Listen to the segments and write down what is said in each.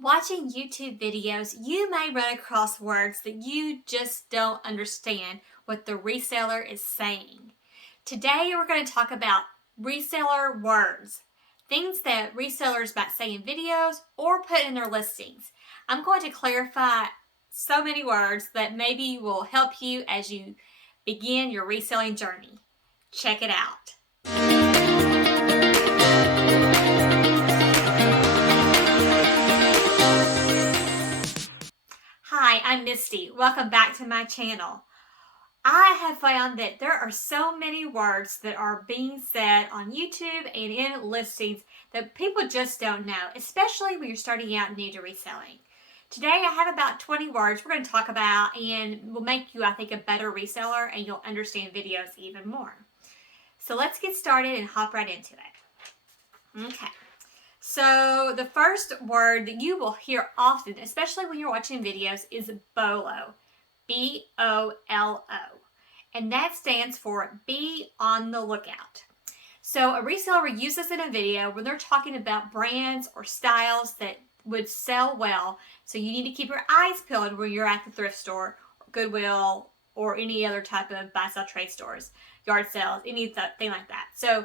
Watching YouTube videos, you may run across words that you just don't understand what the reseller is saying. Today, we're going to talk about reseller words, things that resellers might say in videos or put in their listings. I'm going to clarify so many words that maybe will help you as you begin your reselling journey. Check it out. Hi, I'm Misty. Welcome back to my channel. I have found that there are so many words that are being said on YouTube and in listings that people just don't know, especially when you're starting out new to reselling. Today I have about 20 words we're going to talk about and will make you, I think, a better reseller and you'll understand videos even more. So let's get started and hop right into it. Okay. So the first word that you will hear often, especially when you're watching videos, is BOLO. B-O-L-O. And that stands for be on the lookout. So a reseller will use this in a video when they're talking about brands or styles that would sell well. So you need to keep your eyes peeled when you're at the thrift store, or Goodwill, or any other type of buy-sell trade stores, yard sales, anything like that. So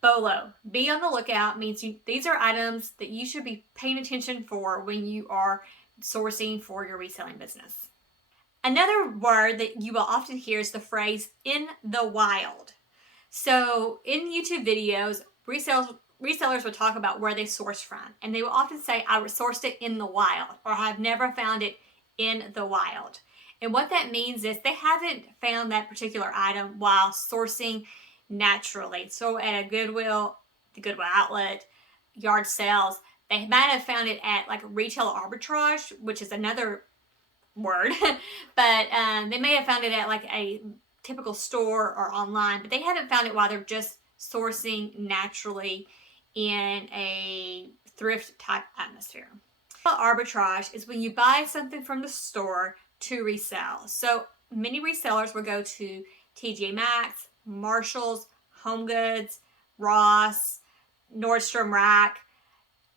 BOLO, be on the lookout, means these are items that you should be paying attention for when you are sourcing for your reselling business. Another word that you will often hear is the phrase in the wild. So in YouTube videos, resellers will talk about where they source from, and they will often say, I sourced it in the wild, or I've never found it in the wild. And what that means is they haven't found that particular item while sourcing naturally. So at a Goodwill, the Goodwill Outlet, yard sales, they might have found it at like retail arbitrage, which is another word, but they may have found it at like a typical store or online, but they haven't found it while they're just sourcing naturally in a thrift type atmosphere. Arbitrage is when you buy something from the store to resell. So many resellers will go to TJ Maxx, Marshalls, Home Goods, Ross, Nordstrom Rack,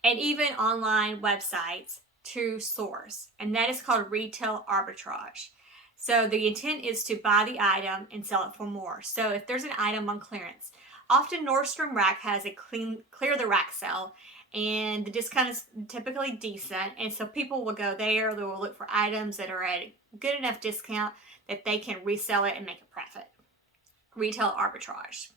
and even online websites to source. And that is called retail arbitrage. So the intent is to buy the item and sell it for more. So if there's an item on clearance, often Nordstrom Rack has a clear the rack sale, and the discount is typically decent. And so people will go there, they will look for items that are at a good enough discount that they can resell it and make a profit. Retail arbitrage.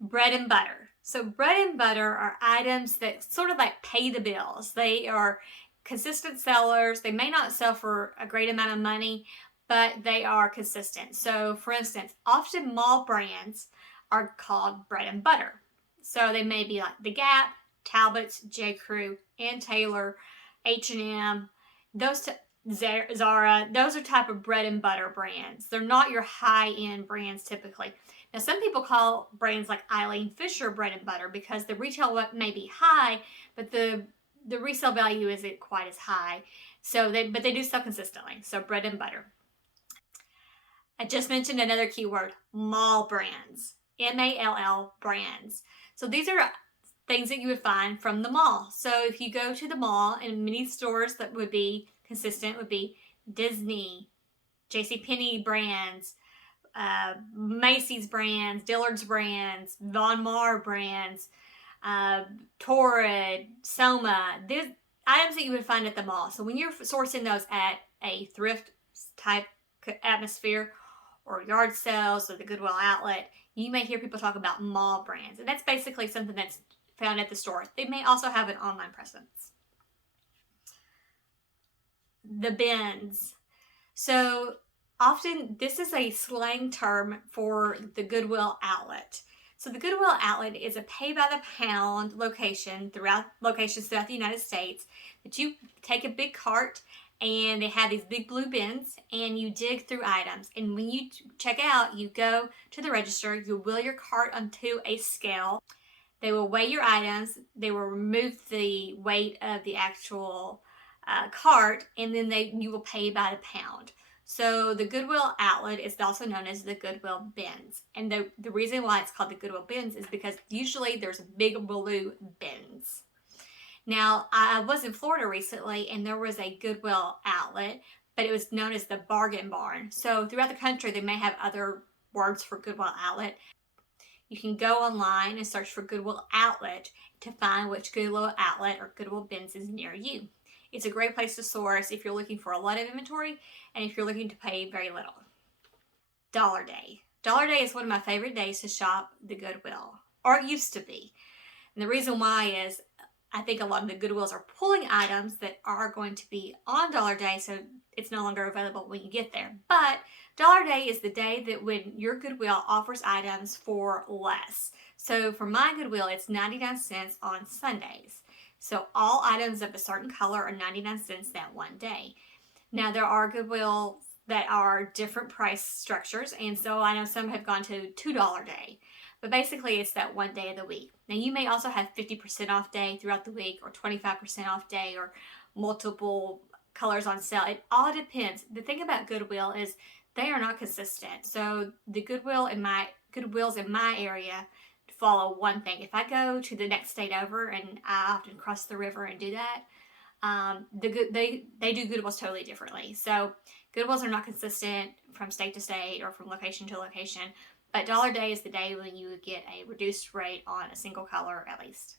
Bread and butter. So bread and butter are items that sort of like pay the bills. They are consistent sellers. They may not sell for a great amount of money, but they are consistent. So for instance, often mall brands are called bread and butter. So they may be like The Gap, Talbot's, J. Crew, Ann Taylor, H&M, Zara. Those are type of bread and butter brands. They're not your high-end brands typically. Now, some people call brands like Eileen Fisher bread and butter because the retail may be high, but the resale value isn't quite as high. But they do sell consistently. So bread and butter. I just mentioned another keyword, mall brands, M-A-L-L brands. So these are things that you would find from the mall. So if you go to the mall, and many stores that would be consistent would be Disney, JCPenney brands, Macy's brands, Dillard's brands, Von Maur brands, Torrid, Soma. There's items that you would find at the mall. So when you're sourcing those at a thrift type atmosphere or yard sales or the Goodwill Outlet, you may hear people talk about mall brands. And that's basically something that's found at the store. They may also have an online presence. The bins. So often this is a slang term for the Goodwill Outlet. So the Goodwill Outlet is a pay by the pound locations throughout the United States that you take a big cart and they have these big blue bins and you dig through items. And when you check out, you go to the register, you wheel your cart onto a scale. They will weigh your items. They will remove the weight of the actual cart, and then you will pay by the pound. So the Goodwill Outlet is also known as the Goodwill bins. And the reason why it's called the Goodwill bins is because usually there's big blue bins. Now, I was in Florida recently and there was a Goodwill outlet, but it was known as the Bargain Barn. So throughout the country, they may have other words for Goodwill Outlet. You can go online and search for Goodwill Outlet to find which Goodwill Outlet or Goodwill bins is near you. It's a great place to source if you're looking for a lot of inventory and if you're looking to pay very little. Dollar Day. Dollar Day is one of my favorite days to shop the Goodwill, or it used to be. And the reason why is I think a lot of the Goodwills are pulling items that are going to be on Dollar Day, so it's no longer available when you get there. But Dollar Day is the day that when your Goodwill offers items for less. So for my Goodwill, it's 99 cents on Sundays. So all items of a certain color are 99 cents that one day. Now there are Goodwill that are different price structures, and so I know some have gone to $2 day. But basically, it's that one day of the week. Now, you may also have 50% off day throughout the week, or 25% off day, or multiple colors on sale. It all depends. The thing about Goodwill is they are not consistent. So the Goodwills in my area follow one thing. If I go to the next state over, and I often cross the river and do that, they do Goodwills totally differently. So Goodwills are not consistent from state to state or from location to location. But Dollar Day is the day when you would get a reduced rate on a single color at least.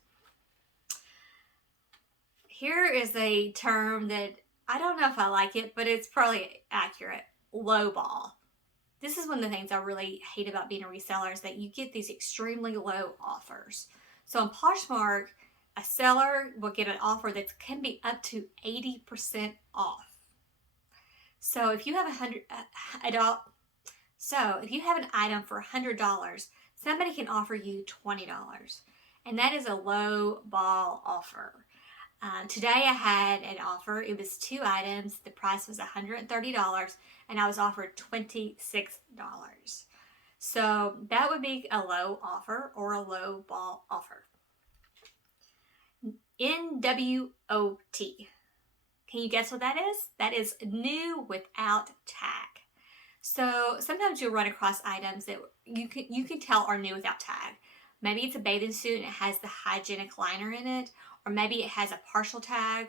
Here is a term that I don't know if I like it, but it's probably accurate. Lowball. This is one of the things I really hate about being a reseller is that you get these extremely low offers. So on Poshmark, a seller will get an offer that can be up to 80% off. So if you have if you have an item for $100, somebody can offer you $20. And that is a low ball offer. Today I had an offer. It was 2 items. The price was $130 and I was offered $26. So that would be a low offer or a low ball offer. NWOT. Can you guess what that is? That is new without tag. So sometimes you'll run across items that you can tell are new without tag. Maybe it's a bathing suit and it has the hygienic liner in it, or maybe it has a partial tag,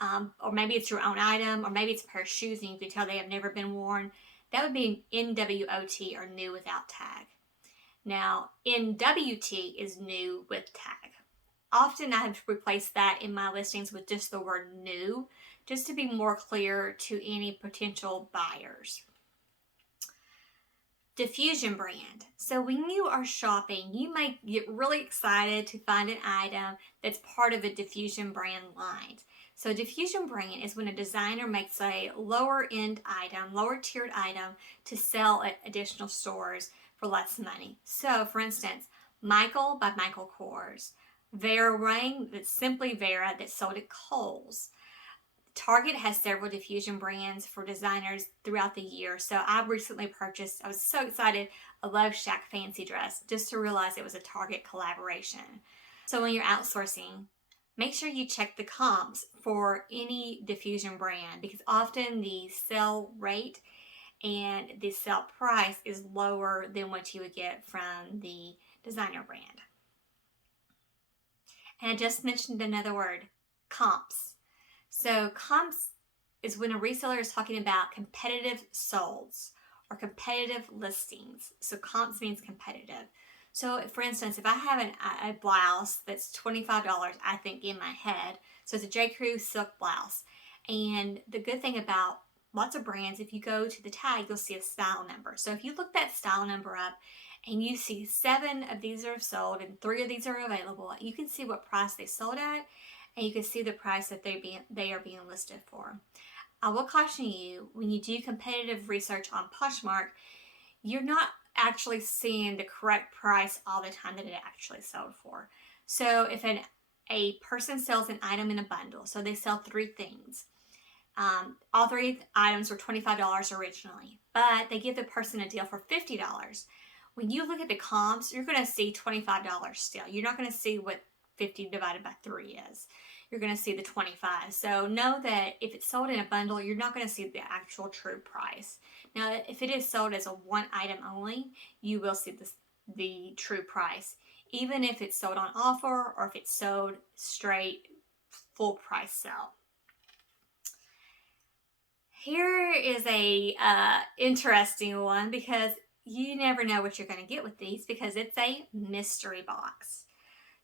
or maybe it's your own item, or maybe it's a pair of shoes and you can tell they have never been worn. That would be an NWOT, or new without tag. Now, NWT is new with tag. Often I have replaced that in my listings with just the word new, just to be more clear to any potential buyers. Diffusion Brand. So when you are shopping, you might get really excited to find an item that's part of a Diffusion Brand line. So Diffusion Brand is when a designer makes a lower end item, lower tiered item to sell at additional stores for less money. So for instance, Michael by Michael Kors, Vero ring that's simply Vera that's sold at Kohl's. Target has several diffusion brands for designers throughout the year. So I recently purchased, I was so excited, a Love Shack fancy dress just to realize it was a Target collaboration. So when you're outsourcing, make sure you check the comps for any diffusion brand because often the sell rate and the sell price is lower than what you would get from the designer brand. And I just mentioned another word, comps. So comps is when a reseller is talking about competitive solds or competitive listings. So comps means competitive. So for instance, if I have a blouse that's $25, I think in my head, so it's a J. Crew silk blouse. And the good thing about lots of brands, if you go to the tag, you'll see a style number. So if you look that style number up and you see 7 of these are sold and 3 of these are available, you can see what price they sold at and you can see the price that they are being listed for. I will caution you, when you do competitive research on Poshmark, you're not actually seeing the correct price all the time that it actually sold for. So if a person sells an item in a bundle, so they sell 3 things, all 3 items were $25 originally, but they give the person a deal for $50. When you look at the comps, you're going to see $25 still. You're not going to see what 50 divided by 3 is. You're going to see the 25. So know that if it's sold in a bundle, you're not going to see the actual true price. Now, if it is sold as a one item only, you will see the true price, even if it's sold on offer or if it's sold straight full price sale. Here is a interesting one because you never know what you're going to get with these because it's a mystery box.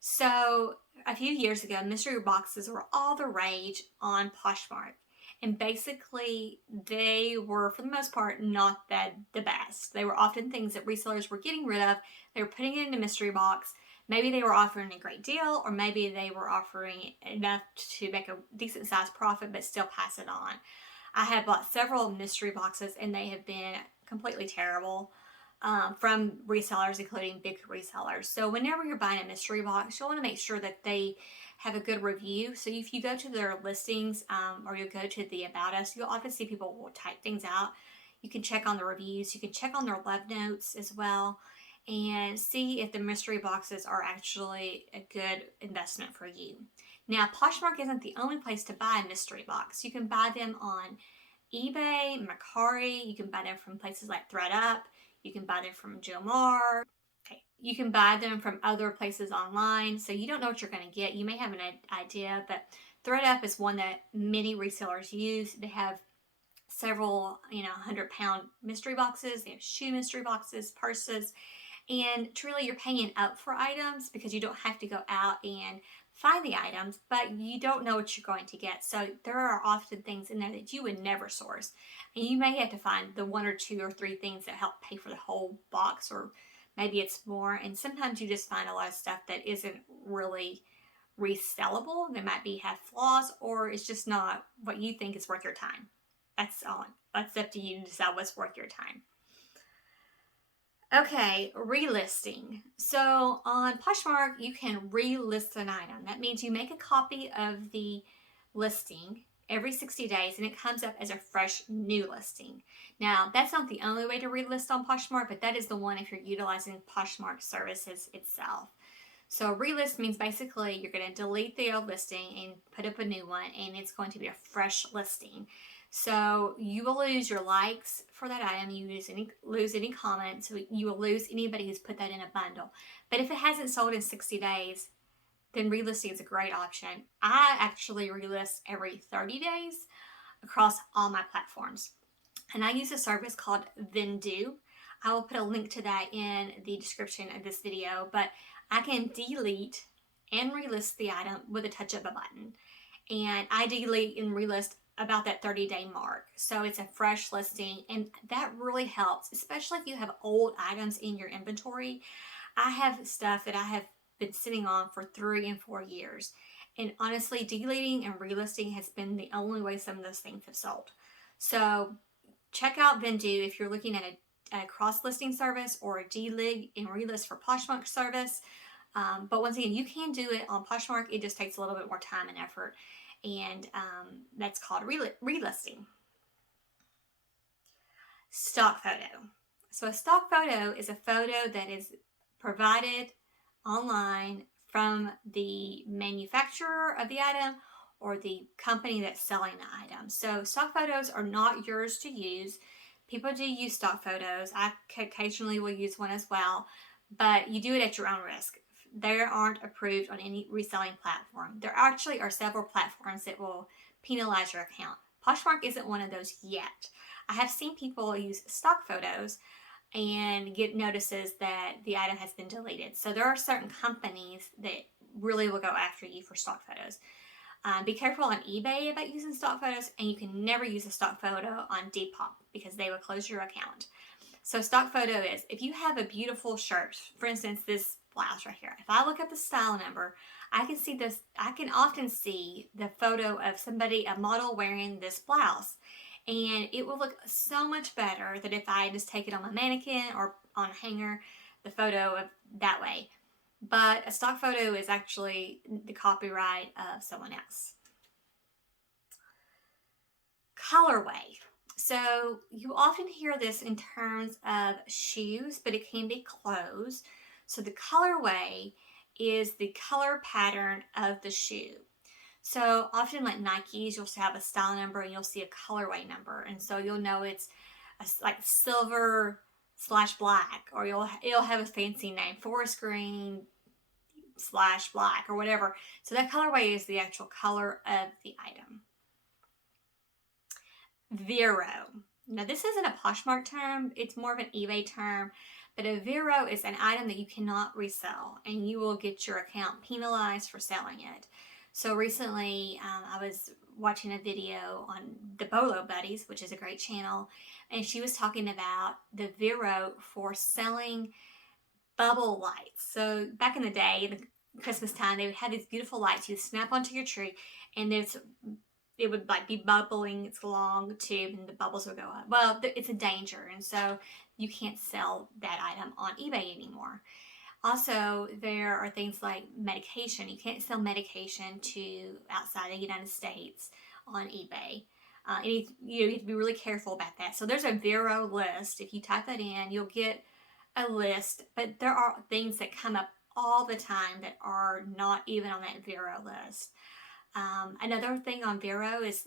So a few years ago, mystery boxes were all the rage on Poshmark. And basically, they were, for the most part, not the best. They were often things that resellers were getting rid of. They were putting it in a mystery box. Maybe they were offering a great deal, or maybe they were offering enough to make a decent sized profit, but still pass it on. I have bought several mystery boxes, and they have been completely terrible. From resellers, including big resellers. So whenever you're buying a mystery box, you'll want to make sure that they have a good review. So if you go to their listings or you go to the About Us, you'll often see people will type things out. You can check on the reviews. You can check on their love notes as well and see if the mystery boxes are actually a good investment for you. Now, Poshmark isn't the only place to buy a mystery box. You can buy them on eBay, Mercari. You can buy them from places like ThredUp. You can buy them from Jomar. Okay. You can buy them from other places online. So you don't know what you're going to get. You may have an idea, but ThredUp is one that many resellers use. They have several, 100-pound mystery boxes. They have shoe mystery boxes, purses. And truly you're paying up for items because you don't have to go out and find the items, but you don't know what you're going to get. So there are often things in there that you would never source. And you may have to find the one or two or three things that help pay for the whole box, or maybe it's more. And sometimes you just find a lot of stuff that isn't really resellable. They might have flaws, or it's just not what you think is worth your time. That's up to you to decide what's worth your time. Okay, relisting. So on Poshmark, you can relist an item. That means you make a copy of the listing every 60 days and it comes up as a fresh new listing. Now, that's not the only way to relist on Poshmark, but that is the one if you're utilizing Poshmark services itself. So relist means basically you're going to delete the old listing and put up a new one, and it's going to be a fresh listing. So you will lose your likes for that item. You lose any comments. So you will lose anybody who's put that in a bundle. But if it hasn't sold in 60 days, then relisting is a great option. I actually relist every 30 days across all my platforms. And I use a service called Vendoo. I will put a link to that in the description of this video. But I can delete and relist the item with a touch of a button. And I delete and relist about that 30-day mark. So it's a fresh listing, and that really helps, especially if you have old items in your inventory. I have stuff that I have been sitting on for 3 and 4 years. And honestly, deleting and relisting has been the only way some of those things have sold. So check out Vendoo if you're looking at a cross-listing service or a delete and relist for Poshmark service. But once again, you can do it on Poshmark. It just takes a little bit more time and effort. And that's called relisting. Stock photo. So a stock photo is a photo that is provided online from the manufacturer of the item or the company that's selling the item. So stock photos are not yours to use. People do use stock photos. I occasionally will use one as well, but you do it at your own risk. They aren't approved on any reselling platform. There actually are several platforms that will penalize your account. Poshmark isn't one of those yet. I have seen people use stock photos and get notices that the item has been deleted. So there are certain companies that really will go after you for stock photos. Be careful on eBay about using stock photos, and you can never use a stock photo on Depop because they will close your account. So stock photo is, if you have a beautiful shirt, for instance, this blouse right here. If I look at the style number, I can see this. I can often see the photo of somebody, a model wearing this blouse, and it will look so much better than if I just take it on my mannequin or on a hanger, the photo of that way. But a stock photo is actually the copyright of someone else. Colorway. So you often hear this in terms of shoes, but it can be clothes. So the colorway is the color pattern of the shoe. So often like Nikes, you'll have a style number and you'll see a colorway number. And so you'll know it's like silver /black, or it'll have a fancy name, forest green, slash black or whatever. So that colorway is the actual color of the item. Vero. Now this isn't a Poshmark term, it's more of an eBay term, but a Vero is an item that you cannot resell and you will get your account penalized for selling it. So recently I was watching a video on the Bolo Buddies, which is a great channel, and she was talking about the Vero for selling bubble lights. So back in the day, the Christmas time, they would have these beautiful lights you snap onto your tree, and it would like be bubbling. It's a long tube and the bubbles would go up. Well, it's a danger, and so you can't sell that item on eBay anymore. Also, there are things like medication. You can't sell medication to outside the United States on eBay. You have to be really careful about that. So there's a Vero list. If you type that in, you'll get a list, but there are things that come up all the time that are not even on that Vero list. Another thing on Vero is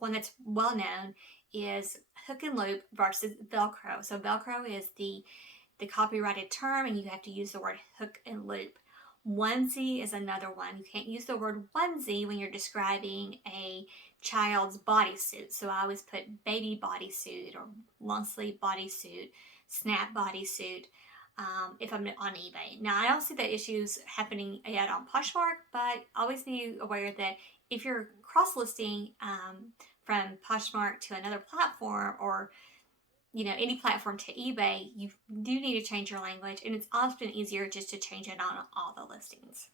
one that's well known is hook and loop versus Velcro. So Velcro is the copyrighted term, and you have to use the word hook and loop. Onesie is another one. You can't use the word onesie when you're describing a child's bodysuit. So I always put baby bodysuit or long sleeve bodysuit, snap bodysuit, if I'm on eBay. Now, I don't see the issues happening yet on Poshmark, but always be aware that if you're cross-listing from Poshmark to another platform or any platform to eBay, you do need to change your language, and it's often easier just to change it on all the listings.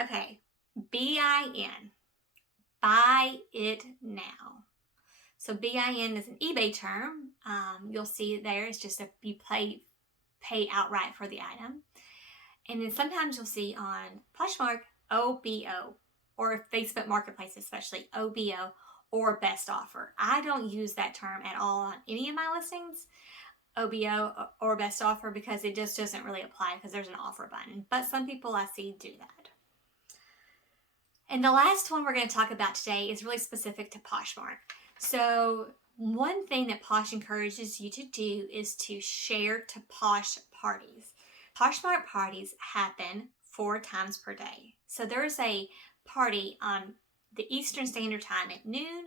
Okay, BIN, buy it now. So BIN is an eBay term. You'll see there it's just you pay outright for the item. And then sometimes you'll see on Poshmark OBO, or Facebook Marketplace especially, OBO or best offer. I don't use that term at all on any of my listings, OBO or best offer, because it just doesn't really apply because there's an offer button. But some people I see do that. And the last one we're going to talk about today is really specific to Poshmark. So one thing that Posh encourages you to do is to share to Posh Parties. Poshmark parties happen 4 times per day. So there's a party on the Eastern Standard Time at noon,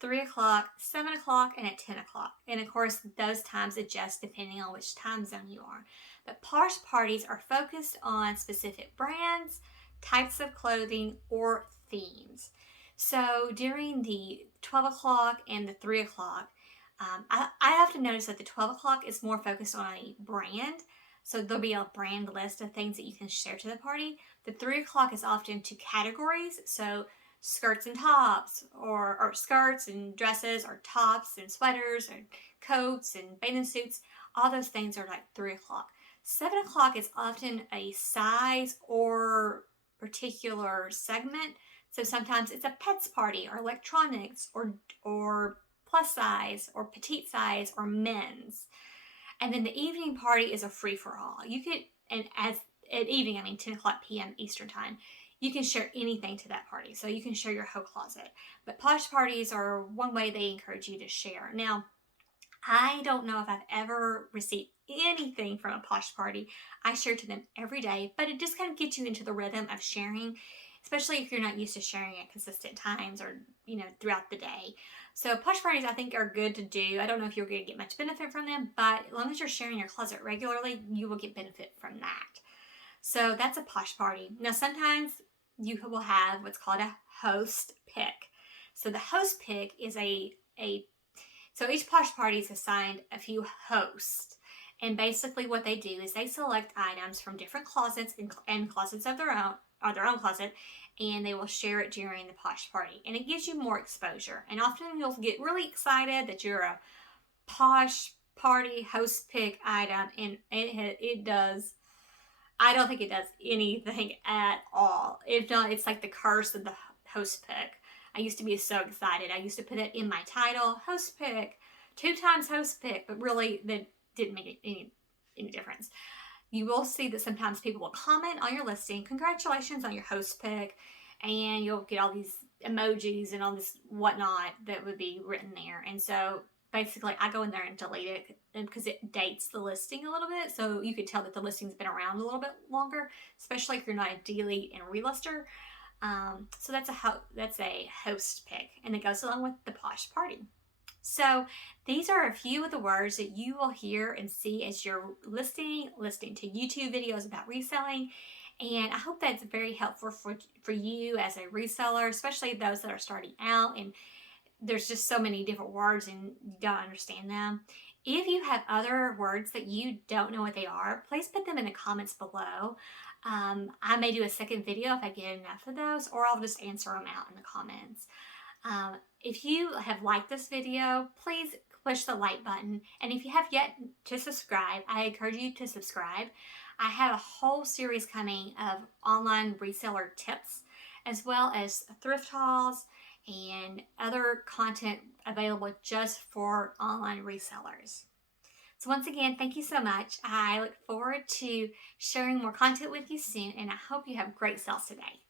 3 o'clock, 7 o'clock, and at 10 o'clock. And of course, those times adjust depending on which time zone you are. But Posh Parties are focused on specific brands, types of clothing, or themes. So during the 12 o'clock and the 3 o'clock, I often notice that the 12 o'clock is more focused on a brand. So there'll be a brand list of things that you can share to the party. The 3 o'clock is often to categories. So skirts and tops, or skirts and dresses, or tops and sweaters, or coats and bathing suits. All those things are like 3 o'clock. 7 o'clock is often a size or particular segment. So sometimes it's a pets party, or electronics, or plus size, or petite size, or men's. And then the evening party is a free-for-all. You could, and at evening, I mean 10 o'clock p.m. Eastern time, you can share anything to that party. So you can share your whole closet. But Posh Parties are one way they encourage you to share. Now, I don't know if I've ever received anything from a Posh Party. I share to them every day, but it just kind of gets you into the rhythm of sharing, especially if you're not used to sharing at consistent times or, throughout the day. So Posh Parties, I think, are good to do. I don't know if you're going to get much benefit from them, but as long as you're sharing your closet regularly, you will get benefit from that. So that's a Posh Party. Now, sometimes you will have what's called a host pick. So the host pick is so each Posh Party is assigned a few hosts. And basically what they do is they select items from different closets and closets of their own closet, and they will share it during the Posh Party. And it gives you more exposure. And often you'll get really excited that you're a Posh Party host pick item, and it does. I don't think it does anything at all. If not, it's like the curse of the host pick. I used to be so excited. I used to put it in my title, host pick, 2 times host pick, but really that didn't make any difference. You will see that sometimes people will comment on your listing, congratulations on your host pick, and you'll get all these emojis and all this whatnot that would be written there. And so basically I go in there and delete it because it dates the listing a little bit. So you could tell that the listing's been around a little bit longer, especially if you're not a delete and relister. So that's a host pick, and it goes along with the Posh Party. So these are a few of the words that you will hear and see as you're listening to YouTube videos about reselling. And I hope that's very helpful for you as a reseller, especially those that are starting out and there's just so many different words and you don't understand them. If you have other words that you don't know what they are, please put them in the comments below. I may do a second video if I get enough of those, or I'll just answer them out in the comments. If you have liked this video, please push the like button. And if you have yet to subscribe, I encourage you to subscribe. I have a whole series coming of online reseller tips, as well as thrift hauls and other content available just for online resellers. So once again, thank you so much. I look forward to sharing more content with you soon, and I hope you have great sales today.